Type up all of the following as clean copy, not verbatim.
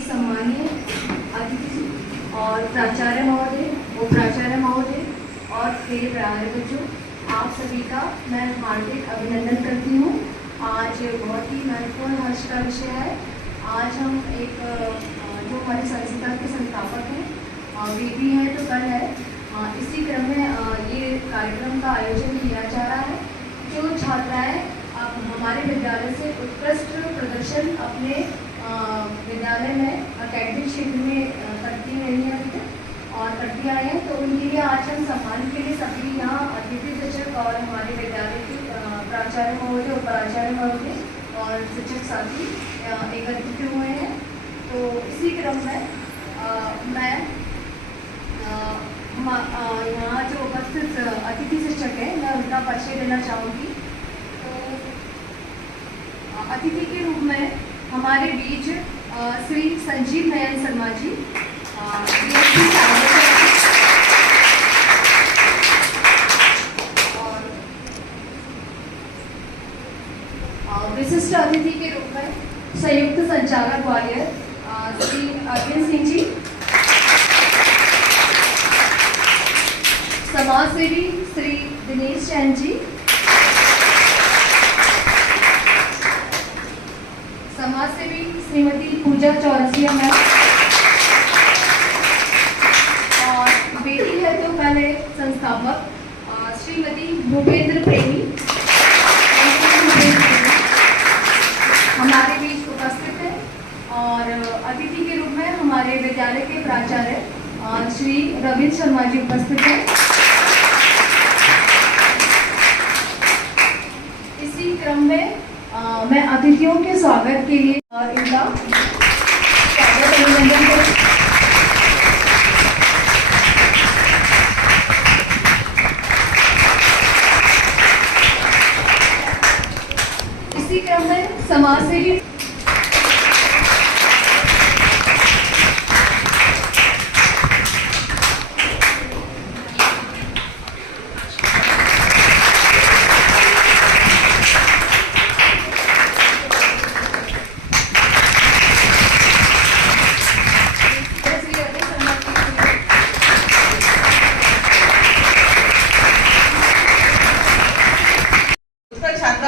सम्मानीय अतिथि और प्राचार्य महोदय, उपाचार्य महोदय और मेरे प्यारे बच्चों, आप सभी का मैं हार्दिक अभिनंदन करती हूँ। आज बहुत ही महत्वपूर्ण हर्ष का विषय है। आज हम एक जो हमारी संस्था के संस्थापक हैं, बेटी है तो कल है, इसी क्रम में ये कार्यक्रम का आयोजन किया जा रहा है। जो छात्राएं अब हमारे विद्यालय से उत्कृष्ट प्रदर्शन अपने विद्यालय में अकेडमिक क्षेत्र में करती रही हैं और करती आई हैं, तो उनके लिए आज हम सम्मान के लिए सभी यहाँ अतिथि शिक्षक और हमारे विद्यालय के प्राचार्य महोदय, उपाचार्य महोदय और शिक्षक साथी एकत्रित हुए हैं। तो इसी क्रम में मैं यहाँ जो उपस्थित अतिथि शिक्षक हैं, मैं उनका परिचय देना चाहूँगी। तो अतिथि के रूप में हमारे बीच श्री संजीव नयन शर्मा जी, और विशिष्ट अतिथि के रूप में संयुक्त संचालक ग्वालियर श्री अरविंद सिंह जी, समाजसेवी श्री दिनेश जैन जी, समाजसेवी श्रीमती पूजा चौरसिया मैम, और बेटी है तो पहले संस्थापक श्रीमती भूपेंद्र प्रेमी हमारे बीच उपस्थित है। और अतिथि के रूप में हमारे विद्यालय के प्राचार्य श्री रविंद्र शर्मा जी उपस्थित हैं। इसी क्रम में मैं अतिथियों के स्वागत के लिए इनका स्वागत अभिनंदन करूँ। इसी क्रम में समाजसेवी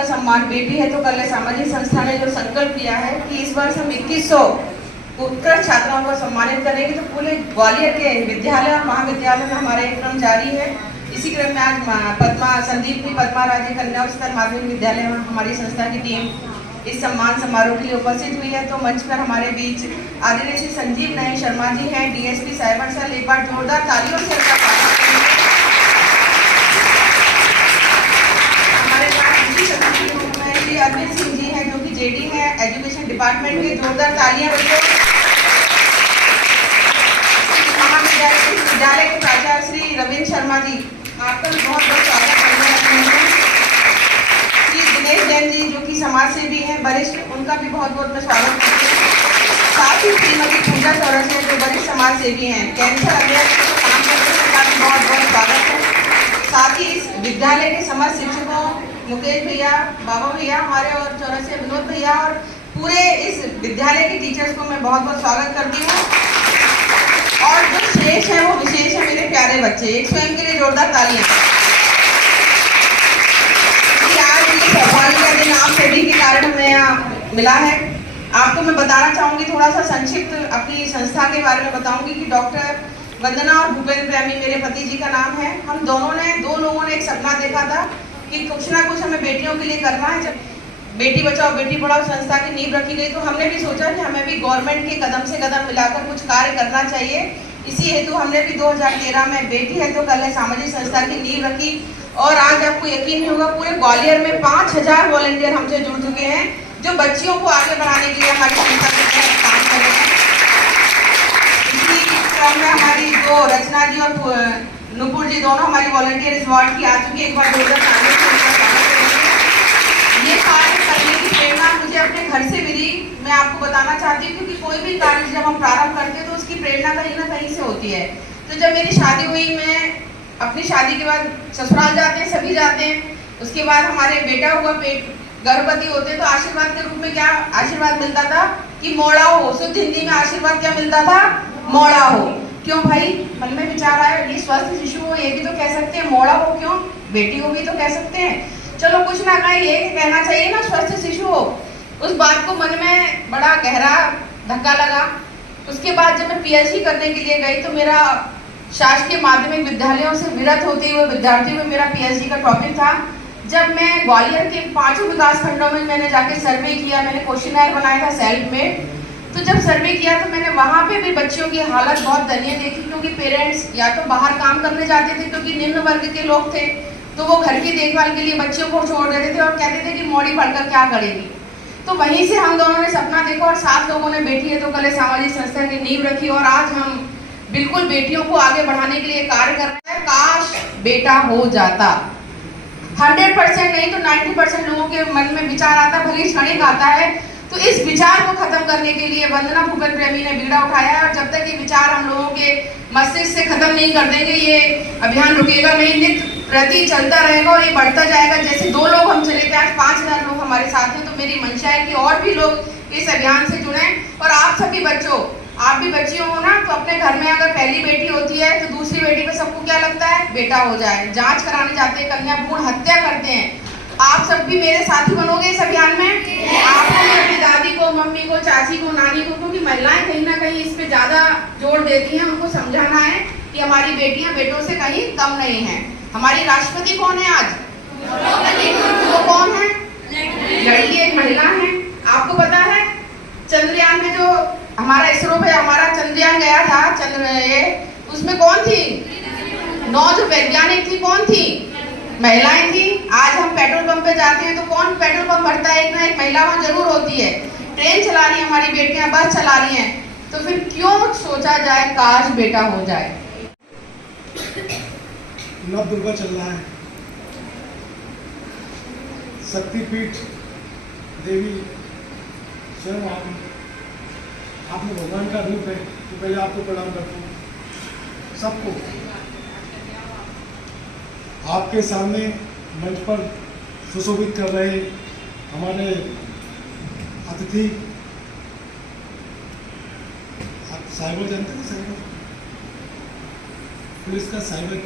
सम्मान बेटी है तो कल है सामाजिक संस्था ने जो संकल्प किया है कि इस वर्ष हम 2100 उत्कृष्ट छात्राओं को सम्मानित करेंगे, तो पूरे ग्वालियर के विद्यालय और महाविद्यालय में हमारा एक क्रम जारी है। इसी क्रम में आज पद्मा राज्य कन्या उच्चतर माध्यमिक विद्यालय में हमारी संस्था की टीम इस सम्मान समारोह के लिए उपस्थित हुई है। तो मंच पर हमारे बीच आदरणीय श्री संजीव नयन शर्मा जी हैं, डीएसपी साइबर सेल, एक बार जोरदार तालियों से अरविंद सिंह जी हैं जो कि जेडी है एजुकेशन डिपार्टमेंट के, जोरदार तालियां बच्चों। विद्यालय के प्राचार्य श्री रविंद्र शर्मा जी, आपका भी बहुत बहुत स्वागत करते हैं। श्री दिनेश जैन जी जो कि समाज सेवी हैं वरिष्ठ, उनका भी बहुत बहुत मैं स्वागत करती हूँ। साथ ही श्रीमती पूजा चौरसिया जो वरिष्ठ समाज सेवी हैं, कैंसर अभियान में काम करते हैं, उनका भी बहुत बहुत स्वागत है। साथ ही इस विद्यालय के समस्त शिक्षकों, मुकेश भैया, बाबा भैया हमारे, और चौरसिया विनोद भैया और पूरे इस विद्यालय के टीचर्स को मैं बहुत बहुत स्वागत करती हूँ। और जो शेष है वो विशेष है मेरे प्यारे बच्चे, एक स्वयं के लिए जोरदार तालियां। आज ये सौभाग्य का दिन आप सभी के कारण हमें यहाँ मिला है। आपको मैं बताना चाहूँगी, थोड़ा सा संक्षिप्त अपनी संस्था के बारे में बताऊँगी कि डॉक्टर वंदना और भूपेंद्र प्रेमी मेरे पति जी का नाम है। हम दो लोगों ने एक सपना देखा था कि कुछ ना कुछ हमें बेटियों के लिए करना है। जब बेटी बचाओ बेटी पढ़ाओ संस्था की नींव रखी गई, तो हमने भी सोचा कि हमें भी गवर्नमेंट के कदम से कदम मिलाकर कुछ कार्य करना चाहिए। इसी हेतु हमने भी 2013 में बेटी है तो कल है सामाजिक संस्था की नींव रखी। और आज आपको यकीन नहीं होगा, पूरे ग्वालियर में 5000 वॉलंटियर हमसे जुड़ चुके हैं जो बच्चियों को आगे बढ़ाने के लिए हमारी संस्था के तहत काम कर रहे हैं। इसी क्रम में हमारी दो रचना जी और नुपुर जी दोनों हमारी वॉलंटियर इस वार्ड की आ चुकी है। एक बार 2000 ये कार्य करने की प्रेरणा मुझे अपने घर से मिली। मैं आपको बताना चाहती हूँ क्योंकि कोई भी कार्य जब हम प्रारंभ करते हैं तो उसकी प्रेरणा कहीं ना कहीं से होती है। तो जब मेरी शादी हुई, मैं अपनी शादी के बाद ससुराल जाते हैं, सभी जाते हैं। उसके बाद हमारे बेटा हुआ, गर्भवती होते तो आशीर्वाद के रूप में क्या आशीर्वाद मिलता था कि मोड़ा हो। शुद्ध हिंदी में आशीर्वाद क्या मिलता था? मोड़ा हो। क्यों भाई? मन में विचार आया ये स्वस्थ शिशु हो, ये भी तो कह सकते हैं, मोड़ा हो क्यों? बेटी हो भी तो कह सकते हैं। चलो कुछ ना कहें, ये कहना चाहिए ना स्वस्थ शिशु हो। उस बात को मन में बड़ा गहरा धक्का लगा। उसके बाद जब मैं पीएचडी करने के लिए गई तो मेरा शासकीय माध्यमिक विद्यालयों से विरत होते हुए विद्यार्थियों में मेरा पीएचडी का टॉपिक था। जब मैं ग्वालियर के 5 विकास खंडों में मैंने जाके सर्वे किया, मैंने क्वेश्चनर बनाया था सेल्फ में। तो जब सर्वे किया तो मैंने वहाँ पे भी बच्चियों की हालत बहुत दयनीय देखी, क्योंकि पेरेंट्स या तो बाहर काम करने जाते थे क्योंकि निम्न वर्ग के लोग थे, तो वो घर की देखभाल के लिए बच्चियों को छोड़ देते थे और कहते थे कि मौड़ी पढ़कर क्या करेगी। तो वहीं से हम दोनों ने सपना देखा और 7 लोगों ने बेटी है तो कल सामाजिक संस्था की नींव रखी और आज हम बिल्कुल बेटियों को आगे बढ़ाने के लिए कार्य कर रहे हैं। काश बेटा हो जाता। 100% नहीं तो 90% लोगों के मन में विचार आता, भले क्षणिक आता है। तो इस विचार को खत्म करने के लिए वंदना भूपेन प्रेमी ने बीड़ा उठाया और जब तक ये विचार हम लोगों के मस्तिष्क से खत्म नहीं कर देंगे ये अभियान रुकेगा नहीं, नित्य प्रति चलता रहेगा और ये बढ़ता जाएगा। जैसे 2 लोग हम चले थे, आज 5000 लोग हमारे साथ हैं। तो मेरी मंशा है कि और भी लोग इस अभियान से जुड़े। और आप सभी बच्चों, आप भी बच्चियों हो ना, तो अपने घर में अगर पहली बेटी होती है तो दूसरी बेटी पे सबको क्या लगता है? बेटा हो जाए। जांच कराने जाते हैं, कन्या भ्रूण हत्या करते हैं। आप सब भी मेरे साथी बनोगे इस अभियान में? आपको भी अपनी दादी को, मम्मी को, चाची को, नानी को, क्योंकि महिलाएं कहीं ना कहीं इस पे ज्यादा जोर देती हैं, उनको समझाना है कि हमारी बेटियां बेटों से कहीं कम नहीं है। हमारी राष्ट्रपति कौन है आज? वो कौन है? लड़की एक महिला है। आपको पता है चंद्रयान में जो हमारा इसरो पे हमारा चंद्रयान गया था, उसमें कौन थी? 9 जो वैज्ञानिक थी कौन थी? महिलाएं थी। आज हम पेट्रोल पंप पे जाते हैं तो कौन पेट्रोल पंप भरता है? एक ना एक महिला वहाँ जरूर होती है। ट्रेन चला रही है हमारी बेटियां, बस चला रही हैं। तो फिर क्यों सोचा जाए काश बेटा हो जाए? नव दुर्गा चल रहा है, शक्तिपीठ देवी स्वयं आप में भगवान का रूप है। तो पहले आपको प्रणाम करता हूँ सबको। आपके सामने मंच पर सुशोभित कर रहे हमारे अतिथि, आप साइबर जानते हैं? साइबर पुलिस का साइबर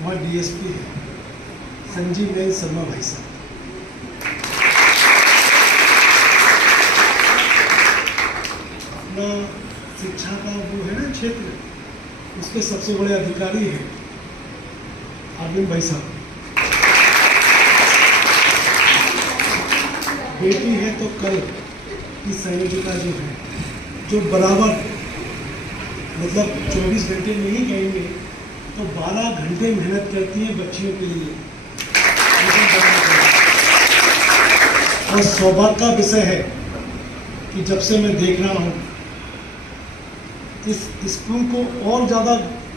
वहाँ डीएसपी है संजीव नयन शर्मा भाई साहब। अपना शिक्षा का वो है ना क्षेत्र, उसके सबसे बड़े अधिकारी हैं अरविंद भाई साहब। बेटी है तो कल की संयोजिका जो है, जो बराबर मतलब 24 घंटे नहीं कहेंगे तो 12 घंटे मेहनत करती है बच्चियों के लिए। और सौभाग्य का विषय है कि जब से मैं देख रहा हूँ इस स्कूल को और ज़्यादा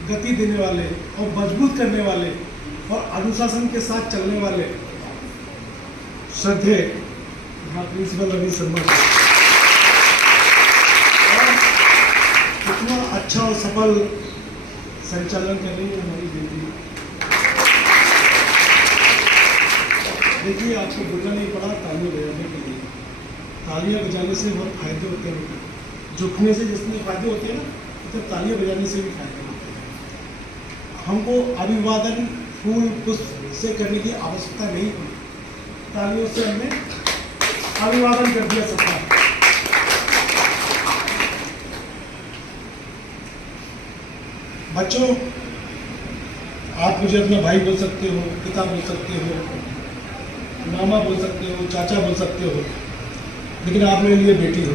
गति देने वाले और मजबूत करने वाले और अनुशासन के साथ चलने वाले श्रद्धेय प्रिंसिपल रविंद्र शर्मा और इतना अच्छा और सफल संचालन कर रही है हमारी बेटी। देखिए आपको बोलना नहीं पड़ा तालियां बजाने के लिए। तालियां बजाने से बहुत फायदे होते हैं, झुकने से जितने फायदे होते हैं ना, तो तालियां बजाने से भी फायदे होते हैं। हमको अभिवादन फूल पुष्प से करने की आवश्यकता नहीं पड़ी, तालियों से हमने अभिवादन कर दिया सबका। बच्चों, आप मुझे अपना भाई बोल सकते हो, पिता बोल सकते हो, मामा बोल सकते हो, चाचा बोल सकते हो, लेकिन आप मेरे लिए बेटी हो।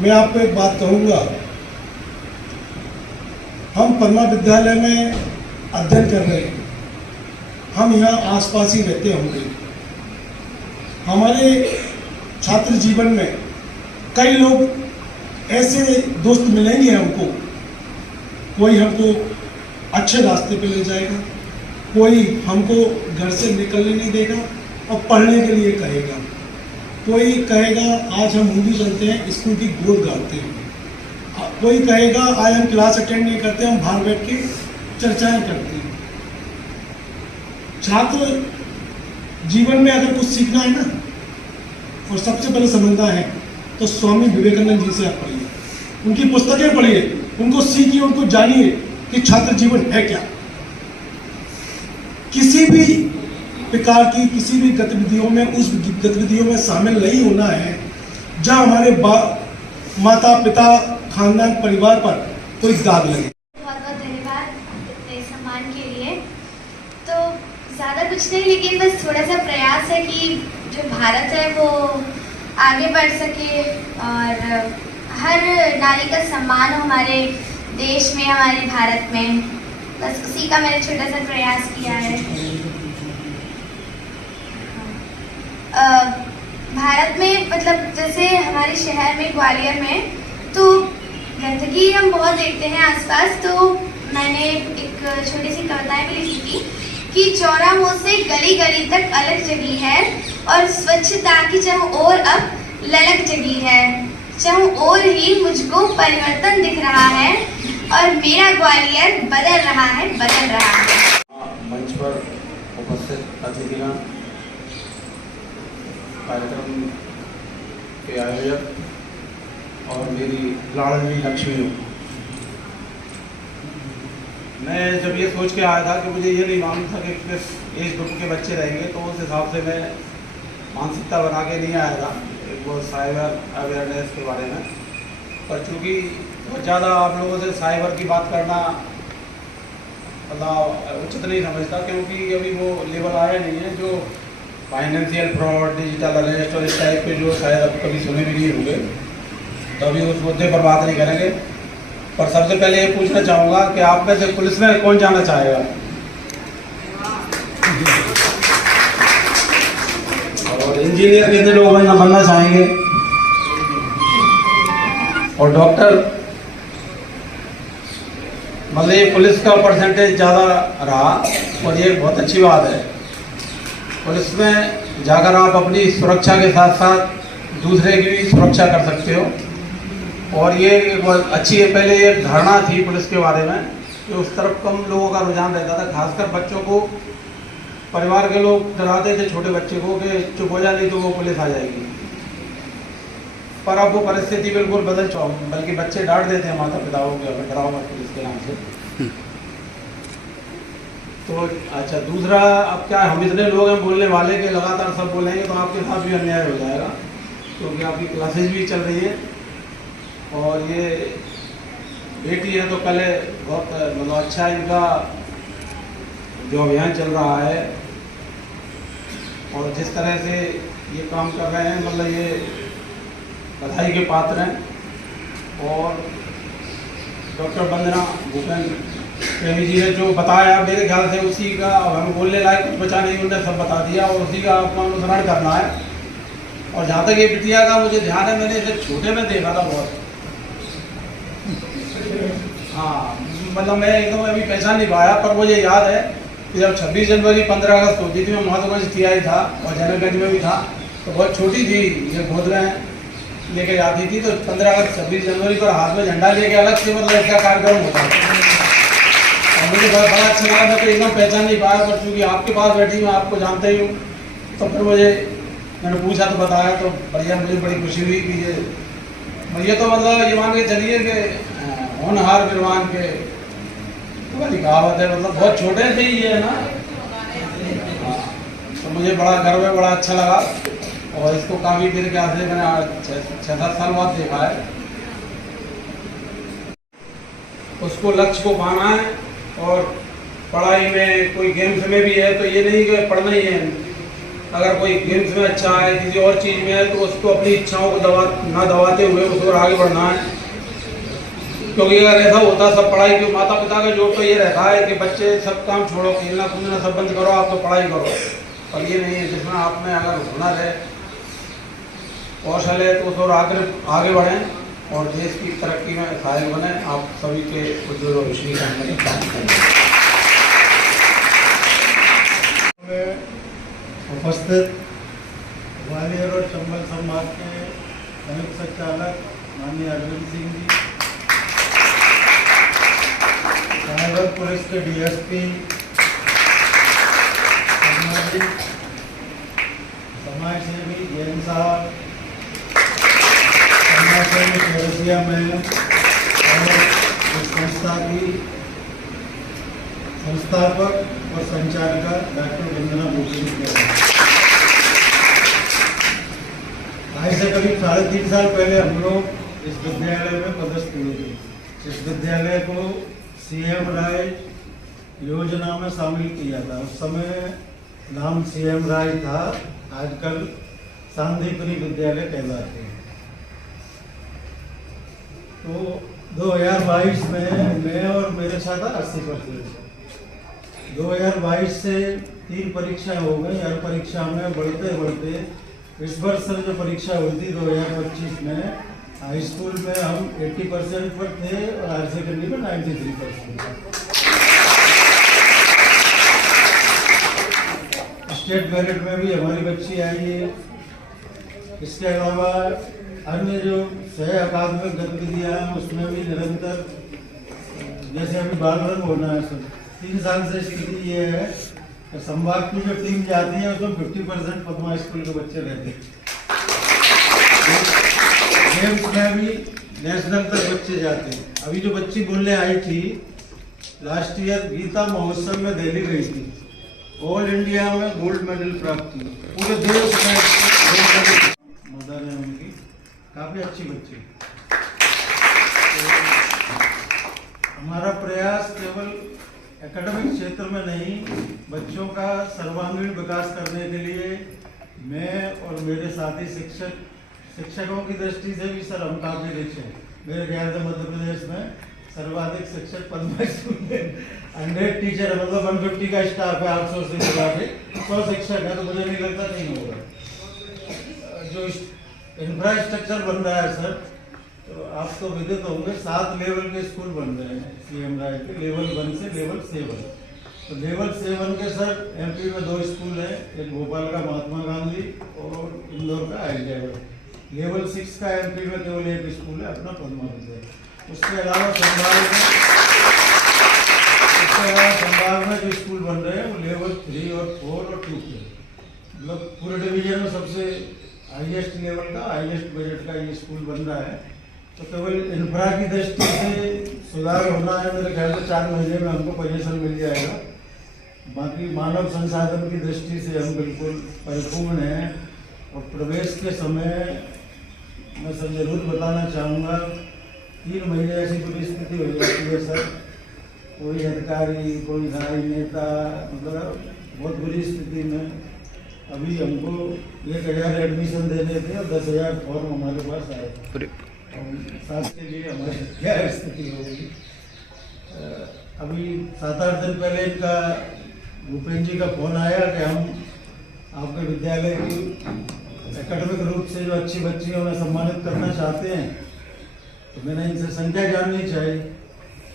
मैं आपको एक बात कहूँगा, हम परमा विद्यालय में अध्ययन कर रहे हैं, हम यहाँ आसपास ही रहते होंगे। हमारे छात्र जीवन में कई लोग ऐसे दोस्त मिलेंगे हमको, कोई हमको अच्छे रास्ते पे ले जाएगा, कोई हमको घर से निकलने नहीं देगा और पढ़ने के लिए कहेगा, कोई कहेगा आज हम मूवी चलते हैं, स्कूल की गोद गाते हैं, कोई कहेगा आज हम क्लास अटेंड नहीं करते, हम बाहर बैठ के चर्चाएं करते हैं। छात्र जीवन में अगर कुछ सीखना है ना और सबसे पहले समझना है तो स्वामी विवेकानंद जी से आप पढ़िए, उनकी पुस्तकें पढ़िए, उनको सीखिए, उनको जानिए कि छात्र जीवन है क्या। किसी भी प्रकार की किसी भी गतिविधियों में उस गतिविधियों में शामिल नहीं होना है जहां हमारे माता पिता खानदान परिवार पर कोई दाग लगे। बहुत बहुत धन्यवाद इतने सम्मान के लिए। तो ज़्यादा कुछ नहीं, लेकिन बस थोड़ा सा प्रयास है कि जो भारत है वो आगे बढ़ सके और हर नारी का सम्मान हो हमारे देश में, हमारे भारत में। बस उसी का मैंने छोटा सा प्रयास किया है। भारत में मतलब जैसे हमारे शहर में ग्वालियर में तो गंदगी हम बहुत देखते हैं आसपास। तो मैंने एक छोटी सी कविताएं भी लिखी थी कि चौराहों से गली गली तक अलग जगी है और स्वच्छता की चारों ओर अब ललक जगी है। चारों ओर ही मुझको परिवर्तन दिख रहा है और मेरा ग्वालियर बदल रहा है, बदल रहा है। मंच पर उपस्थित अतिथिगण, कार्यक्रम के आयोजक और मेरी लाडली लक्ष्मी, मैं जब ये सोच के आया था कि मुझे ये नहीं मालूम था कि किस एज ग्रुप के बच्चे रहेंगे, तो उस हिसाब से मैं मानसिकता बना के नहीं आया था एक वो साइबर अवेयरनेस के बारे में। पर चूँकि बहुत ज़्यादा आप लोगों से साइबर की बात करना मतलब उचित नहीं समझता, क्योंकि अभी वो लेवल आया नहीं है जो फाइनेंशियल फ्रॉड, डिजिटल अरेस्ट और इस टाइप के जो शायद अब कभी सुने भी नहीं होंगे, तो अभी उस मुद्दे पर बात नहीं करेंगे। पर सबसे पहले ये पूछना चाहूँगा कि आप में से पुलिस में कौन जाना चाहेगा? और इंजीनियर कितने लोग बनना चाहेंगे? और डॉक्टर? मतलब ये पुलिस का परसेंटेज ज़्यादा रहा और ये बहुत अच्छी बात है। पुलिस में जाकर आप अपनी सुरक्षा के साथ साथ दूसरे की भी सुरक्षा कर सकते हो। और ये बहुत अच्छी है। पहले एक धारणा थी पुलिस के बारे में कि उस तरफ कम लोगों का रुझान रहता था, खासकर बच्चों को परिवार के लोग डराते थे छोटे बच्चे को कि चुप हो जा नहीं तो वो पुलिस आ जाएगी। पर अब वो परिस्थिति बिल्कुल बदल चुका, बल्कि बच्चे डांट देते हैं माता पिताओं को कि डराओ मत पुलिस के नाम से। तो अच्छा, दूसरा अब क्या हम इतने लोग हैं बोलने वाले के लगातार सब बोलेंगे तो आपके साथ भी अन्याय हो जाएगा, क्योंकि आपकी क्लासेज भी चल रही है और ये बेटी है तो कल बहुत मतलब अच्छा इनका जो अभियान चल रहा है और जिस तरह से ये काम कर रहे हैं मतलब ये बधाई के पात्र हैं। और डॉक्टर वंदना भूपेन प्रेमी जी ने जो बताया मेरे ख्याल से उसी का अब हमें बोलने लायक कुछ बचा नहीं, उन्होंने सब बता दिया और उसी का आपको अनुसरण करना है। और जहाँ तक ये बिटिया का मुझे ध्यान है, मैंने इसे छोटे में देखा था बहुत। हाँ मतलब मैं एकदम अभी पहचान नहीं पाया, पर मुझे याद है कि जब 26 जनवरी 15 अगस्त होती थी, मैं महात्मागंज TI था और जनकगंज में भी था, तो बहुत छोटी थी, ये गोद में लेके जाती थी। तो 15 अगस्त 26 जनवरी पर हाथ में झंडा लेके अलग से मतलब इसका कार्यक्रम होता था और मुझे बड़ा अच्छा लगा था। तो एकदम पहचान नहीं पाया, पर चूँकि आपके पास बैठी मैं आपको जानता ही हूँ, तो फिर मैंने पूछा तो बताया, तो बढ़िया, मुझे बड़ी खुशी हुई कि ये तो मतलब ये मान के चलिए कि होनहार विद्वान के वाली कहावत है, मतलब बहुत छोटे थे ये है ना। तो मुझे बड़ा गर्व है, बड़ा अच्छा लगा और इसको काफ़ी देर के आगे मैंने 6-7 साल बाद देखा है। उसको लक्ष्य को पाना है और पढ़ाई में कोई गेम्स में भी है तो ये नहीं कि पढ़ना ही है, अगर कोई गेम्स में अच्छा है, किसी और चीज़ में है, तो उसको अपनी इच्छाओं को ना दबाते हुए उसको आगे बढ़ना है। क्योंकि अगर ऐसा होता सब पढ़ाई के माता पिता का जोर तो ये रहता है कि बच्चे सब काम छोड़ो, खेलना कूदना सब बंद करो, आप तो पढ़ाई करो। और ये नहीं है, जिसमें आप में अगर हुनर है, कौशल है, तो उस और आगे बढ़ें और देश की तरक्की में सहायक बने। आप सभी के उज्ज्वल भविष्य की कामना प्राप्त करें। उपस्थित ग्वालियर और चंबल संभाग के संयुक्त संचालक माननीय अरविंद सिंह जी, रायगढ़ पुलिस के DSP जी, समाज सेवी जैन साहब, समाज सेवी चौरसिया मैम और इस संस्था की संस्थापक और संचालिका डॉक्टर वंदना भूपेंद्र। आज से करीब 3.5 साल पहले हम लोग इस विद्यालय में पदस्थ हुए थे। इस विद्यालय को CM राय योजना में शामिल किया था। उस समय नाम CM राय था, आजकल शांतिपुरी विद्यालय कहलाते हैं। तो 2022 में मैं और मेरे साथ 80%। 2022 से 3 परीक्षाएं हो गई। हर परीक्षा में बढ़ते बढ़ते इस वर्ष जो परीक्षा हुई थी 2025 में, हाई स्कूल में हम 80% पर थे और हायर सेकेंडरी में 93%। स्टेट मेरिट में भी हमारी बच्ची आई है। इसके अलावा अन्य जो सह अकादमिक गतिविधियाँ हैं उसमें भी निरंतर, जैसे अभी बालरंग होना है, 3 साल से स्थिति ये है कि संभाग की जो टीम जाती है उसमें 50% पद्मा स्कूल के बच्चे रहते हैं। गेम्स में भी नेशनल तक बच्चे जाते हैं। अभी जो बच्ची बोलने आई थी, लास्ट ईयर गीता महोत्सव में दिल्ली गई थी, ऑल इंडिया में गोल्ड मेडल प्राप्त की, पूरे देश में मदर है उनकी, काफ़ी अच्छी बच्ची। हमारा प्रयास केवल एकेडमिक क्षेत्र में नहीं, बच्चों का सर्वांगीण विकास करने के लिए मैं और मेरे साथी शिक्षकों की दृष्टि से भी सर हम काफ़ी रिच हैं। मेरे ख्याल से मध्य प्रदेश में सर्वाधिक शिक्षक पद्मा स्कूल में 100 टीचर, मतलब 150 का स्टाफ है, 800 से मिला के 100 शिक्षक है, तो मुझे नहीं लगता नहीं होगा। जो इंफ्रास्ट्रक्चर बन रहा है सर, तो आप तो विदित होंगे, 7 लेवल के स्कूल बन रहे हैं CM राय के, लेवल 1 से लेवल 7। तो लेवल 7 के सर MP में 2 स्कूल हैं, एक भोपाल का महात्मा गांधी और इंदौर का IIT। लेवल 6 का MP में केवल एक स्कूल है, अपना पद्मा विद्यालय। उसके अलावा संभाग में जो स्कूल बन रहे हैं वो लेवल 3 और 4 और 2 के, मतलब पूरे डिवीजन में सबसे हाईएस्ट लेवल का, हाईएस्ट बजट का ये स्कूल बन रहा है। तो केवल इंफ्रा की दृष्टि से सुधार होना है, मेरे ख्याल से 4 महीने में हमको पोजीशन मिल जाएगा। बाकी मानव संसाधन की दृष्टि से हम बिल्कुल परिपूर्ण हैं। और प्रवेश के समय मैं सर जरूर बताना चाहूँगा, 3 महीने ऐसी पूरी स्थिति हो जाती है सर, कोई अधिकारी, कोई राय नेता, मतलब बहुत बुरी स्थिति में अभी हमको 1000 एडमिशन देने थे और 10,000 फॉर्म हमारे पास आए। साथ के लिए हमारी क्या स्थिति हो गई। अभी 7-8 दिन पहले इनका भूपेंद्र जी का फोन आया कि हम आपके विद्यालय की एकेडमिक रूप से जो अच्छी बच्ची है उन्हें सम्मानित करना चाहते हैं। तो मैंने इनसे संख्या जाननी चाहिए,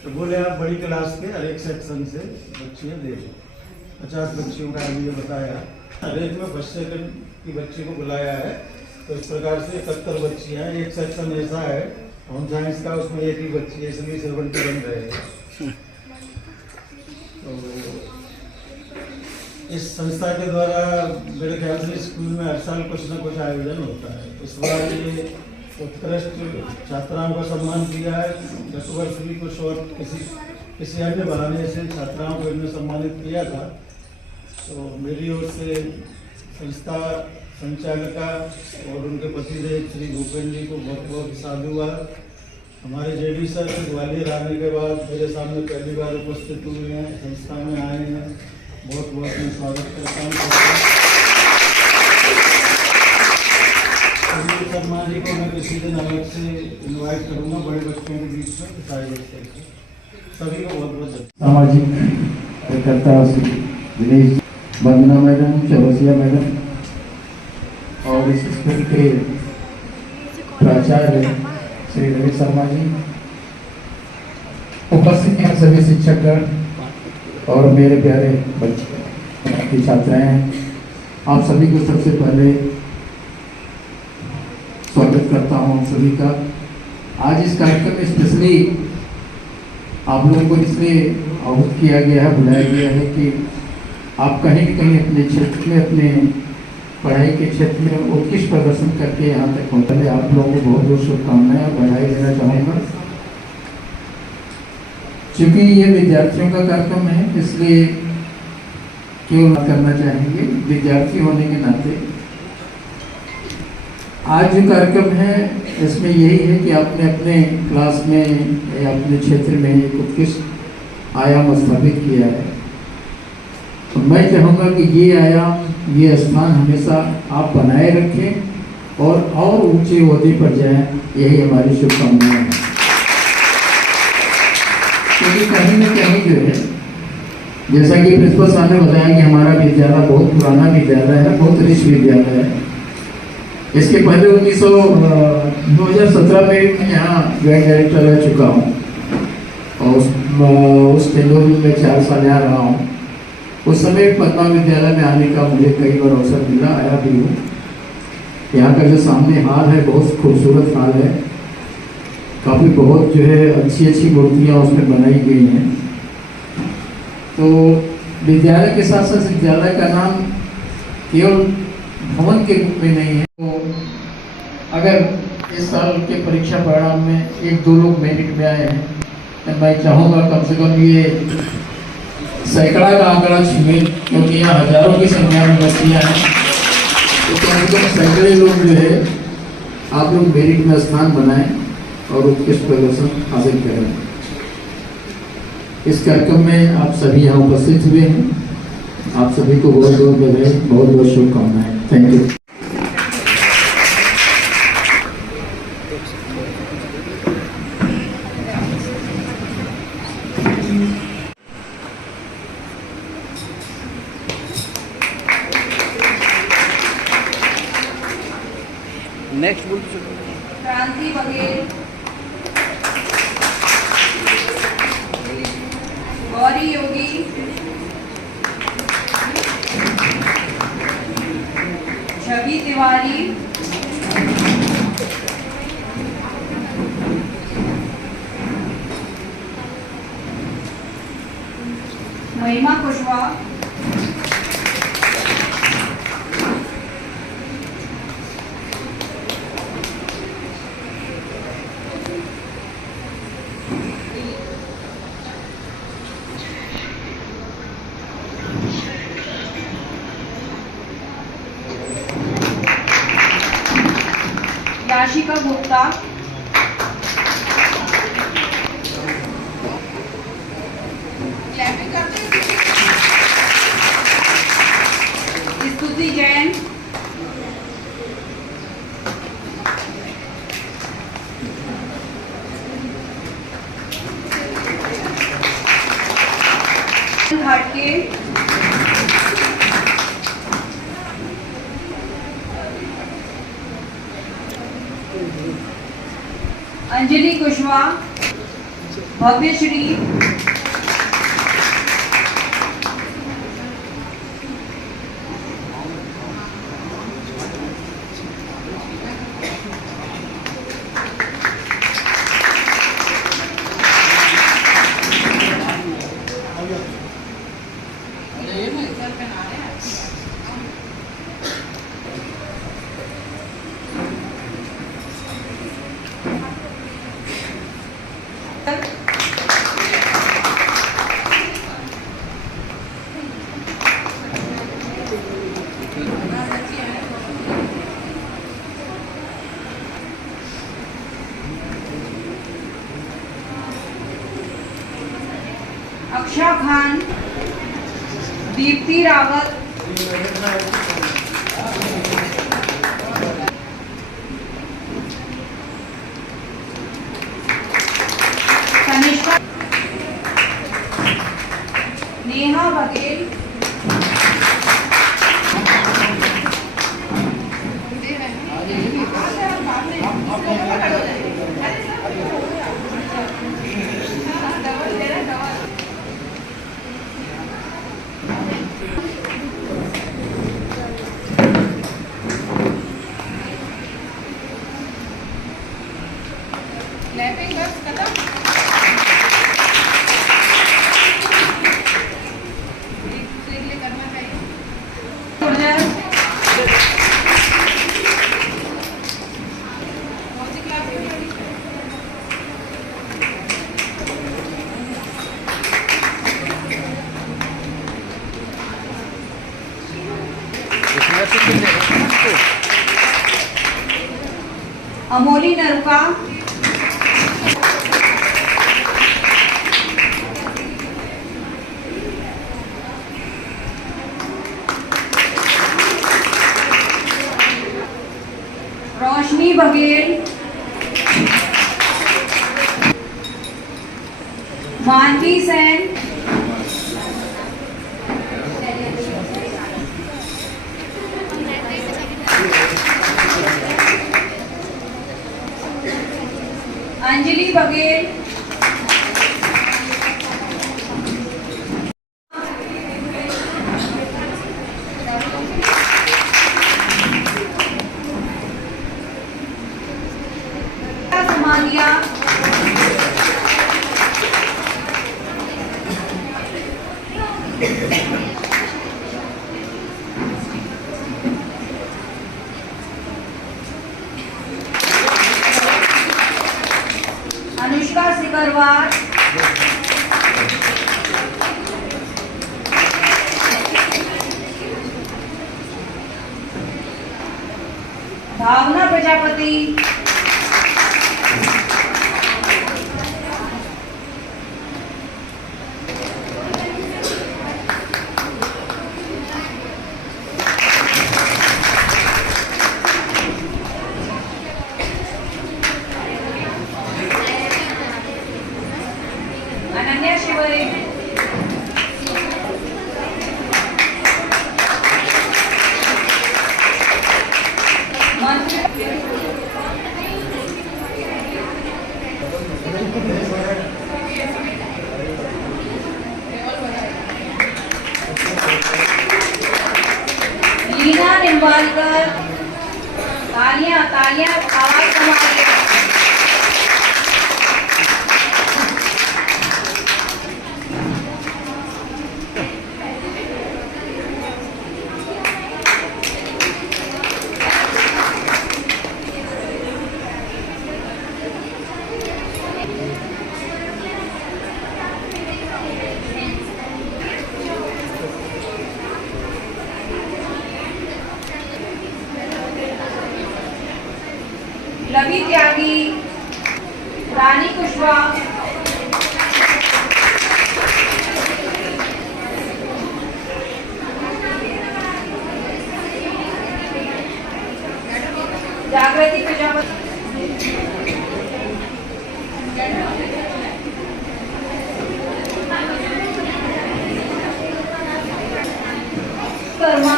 तो बोले आप बड़ी क्लास के हर एक सेक्शन से बच्चियाँ दे दो। 50 बच्चियों का अभी ये बताया, हर एक में फर्स्ट सेकंड की बच्ची को बुलाया है। तो इस प्रकार से 71 बच्चियाँ, एक सेक्शन ऐसा है होम साइंस का, उसमें एक ही बच्ची है, इसलिए 70 बन रहे हैं। तो इस संस्था के द्वारा मेरे ख्याल से स्कूल में हर साल कुछ न कुछ आयोजन होता है। इस बार ये उत्कृष्ट छात्राओं का सम्मान किया है। गत वर्ष भी कुछ और किसी अन्य बहाने से छात्राओं को इन्हें सम्मानित किया था। तो मेरी ओर से संस्था संचालिका और उनके पतिदेव श्री भूपेंद्र जी को बहुत बहुत साधुवाद। हमारे JD सर ग्वालियर आने के बाद मेरे सामने पहली बार उपस्थित हुए हैं, संस्था में आए हैं, बहुत बहुत मैं स्वागत करता हूँ। शर्मा जी को मैं किसी दिन अलग से इन्वाइट करूँगा बड़े बच्चों के बीच में करके। सभी को बहुत बहुत सामाजिक कार्यकर्ता दिनेश, वंदना मैडम, चौरसिया मैडम और इस स्कूल के प्राचार्य श्री रवि शर्मा जी, उपस्थित हैं सभी शिक्षकगण और मेरे प्यारे बच्चे की छात्राएं, आप सभी को सबसे पहले स्वागत करता हूं सभी का। आज इस कार्यक्रम में स्पेशली आप लोगों को इसलिए आहूत किया गया है, बुलाया गया है कि आप कहीं भी कहीं अपने क्षेत्र में अपने पढ़ाई के क्षेत्र में उत्कृष्ट प्रदर्शन करके यहाँ तक पहुँचे। आप लोगों को बहुत बहुत शुभकामनाएं और बधाई देना चाहूँगा। चूँकि ये विद्यार्थियों का कार्यक्रम है, इसलिए क्यों करना चाहेंगे विद्यार्थी होने के नाते। आज जो कार्यक्रम है इसमें यही है कि आपने अपने क्लास में या अपने क्षेत्र में एक उत्कृष्ट आयाम स्थापित किया है। तो मैं चाहूँगा कि ये आयाम, ये स्थान हमेशा आप बनाए रखें और ऊंचे ओहदे पर जाएं, यही हमारी शुभकामनाएं हैं। क्योंकि कहीं न कहीं जो है, जैसा कि प्रिंसिपल साहब ने बताया कि हमारा विद्यालय बहुत पुराना विद्यालय है, बहुत रिच विद्यालय है। इसके पहले 2017 में मैं यहाँ ज्वाइंट डायरेक्टर रह चुका हूँ और उस टेन्योर में मैं 4 साल यहाँ रहा हूँ। उस समय पद्मा विद्यालय में आने का मुझे कई बार अवसर मिला, आया भी हूँ। यहाँ का जो सामने हाल है बहुत खूबसूरत हाल है, काफ़ी बहुत जो है अच्छी अच्छी मूर्तियाँ उसमें बनाई गई हैं। तो विद्यालय के साथ साथ विद्यालय का नाम केवल भवन के रूप में नहीं है। तो अगर इस साल के परीक्षा परिणाम में 1-2 लोग मेरिट में आए हैं तो मैं चाहूँगा कम से कम ये सैकड़ा का आंकड़ा छूए, क्योंकि यहाँ हजारों की संख्या में बच्चियाँ हैं। तो कम से कम सैकड़े लोग जो है आप लोग मेरिट में स्थान बनाएं और उत्कृष्ट प्रदर्शन हासिल करें। इस कार्यक्रम में आप सभी यहाँ उपस्थित हुए हैं, आप सभी को बहुत बहुत बधाई, बहुत बहुत शुभकामनाएं। Thank you. नेक्स्ट बोल क्रांति बघेल, गौरी योगी, छवि तिवारी, महिमा कुशवाहा, याशिका गुप्ता, स्तुति जैन, घाटके, अंजलि कुशवाहा, भव्यश्री, अक्षा खान, दीप्ति रावत, तनिष्का, नेहा बघेल, अमोली नरुका, रोशनी बघेल, मानवी सेन, अंजलि बघेल, समाधिया, अनुष्का सिकरवार, भावना प्रजापति, अनन्या शिवरे, लीना निम्बालकर, तालियां तालियां आवाज कमाइए। रवि त्यागी, रानी कुशवाहा, जागृति प्रजापति, कर्मा,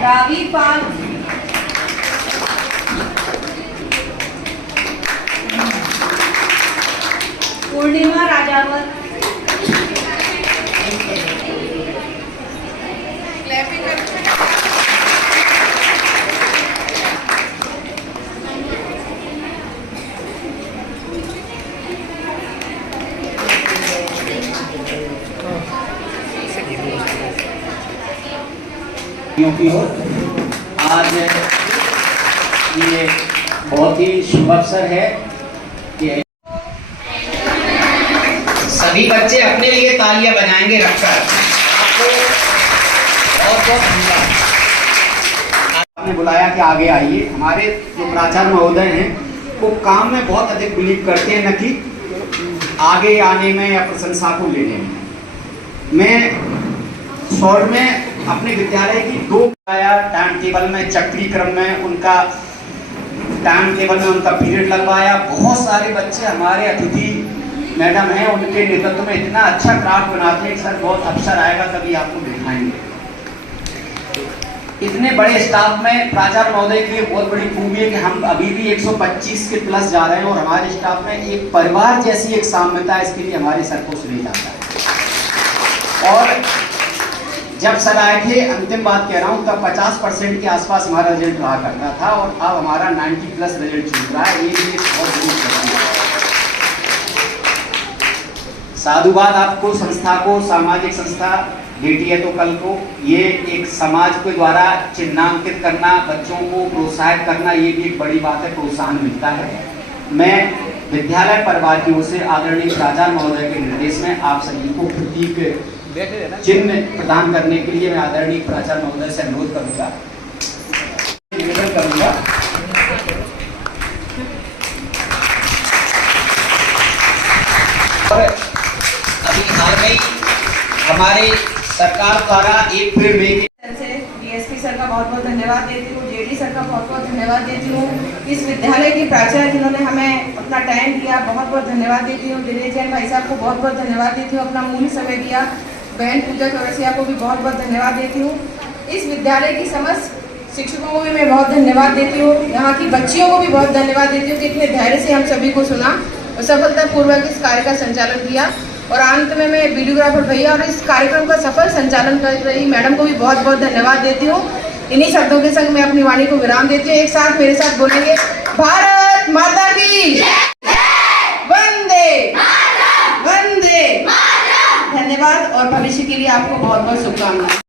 रावी पाल, पूर्णिमा राजावत, की हो। आज ये बहुत ही शुभ अवसर है कि सभी बच्चे अपने लिए तालियां बजाएंगे रखकर। आपको बहुत बहुत धन्यवाद। आपने बुलाया कि आगे आइए। हमारे जो प्राचार्य महोदय हैं वो काम में बहुत अधिक बिलीव करते हैं, न कि आगे आने में या प्रशंसा को लेने में। मैं शॉर्ट में अपने विद्यालय की 2 टाइम टेबल में, चक्री क्रम में उनका टाइम टेबल में उनका पीरियड लगवाया। बहुत सारे बच्चे हमारे अतिथि मैडम हैं, उनके नेतृत्व में इतना अच्छा क्राफ्ट बनाते हैं। सर बहुत अवसर आएगा तभी आपको दिखाएंगे। इतने बड़े स्टाफ में प्राचार्य महोदय की बहुत बड़ी खूबी है कि हम अभी भी 125 के प्लस जा रहे हैं और हमारे स्टाफ में एक परिवार जैसी एक साम्यता है। इसके लिए हमारे सर को श्रेय जाता है। और जब सर आए थे, अंतिम बात कह रहा हूँ, तब 50% के आसपास हमारा रिजल्ट रहा करता था और अब हमारा 90 प्लस रिजल्ट चल रहा है। ये भी एक बहुत बड़ी उपलब्धि है। साधुवाद आपको, संस्था को, सामाजिक संस्था भेटी है तो कल को ये एक समाज के द्वारा चिन्हांकित करना, बच्चों को प्रोत्साहित करना, ये भी एक बड़ी बात है, प्रोत्साहन मिलता है। मैं विद्यालय परिवार की ओर से आदरणीय प्राचार्य महोदय के निर्देश में आप सभी को प्रतीक चिन्ह प्रदान करने के लिए मैं आदरणीय प्राचार्य महोदय से अनुरोध करूंगा, निवेदन करूंगा। और अभी हाल में ही हमारे सरकार द्वारा एक पेड़ में डीएसपी सर का बहुत बहुत धन्यवाद देती हूँ, जेडी सर का बहुत बहुत धन्यवाद देती हूँ, इस विद्यालय के प्राचार्य जिन्होंने हमें अपना टाइम दिया बहुत बहुत धन्यवाद देती हूँ, दिनेश जैन भाई साहब को बहुत बहुत धन्यवाद देती हूँ, अपना मूल्य समय दिया, बहन पूजा चौरसिया को भी बहुत बहुत धन्यवाद देती हूँ। इस विद्यालय की समस्त शिक्षकों को भी मैं बहुत धन्यवाद देती हूँ, यहाँ की बच्चियों को भी बहुत धन्यवाद देती हूँ कि इतने धैर्य से हम सभी को सुना और सफलतापूर्वक इस कार्य का संचालन किया। और अंत में मैं वीडियोग्राफर भैया और इस कार्यक्रम का सफल संचालन कर रही मैडम को भी बहुत बहुत धन्यवाद देती हूँ। इन्हीं शब्दों के संग मैं अपनी वाणी को विराम देती हूँ। एक साथ मेरे साथ बोलेंगे, भारत माता की वंदे वंदे। धन्यवाद और भविष्य के लिए आपको बहुत बहुत शुभकामनाएं।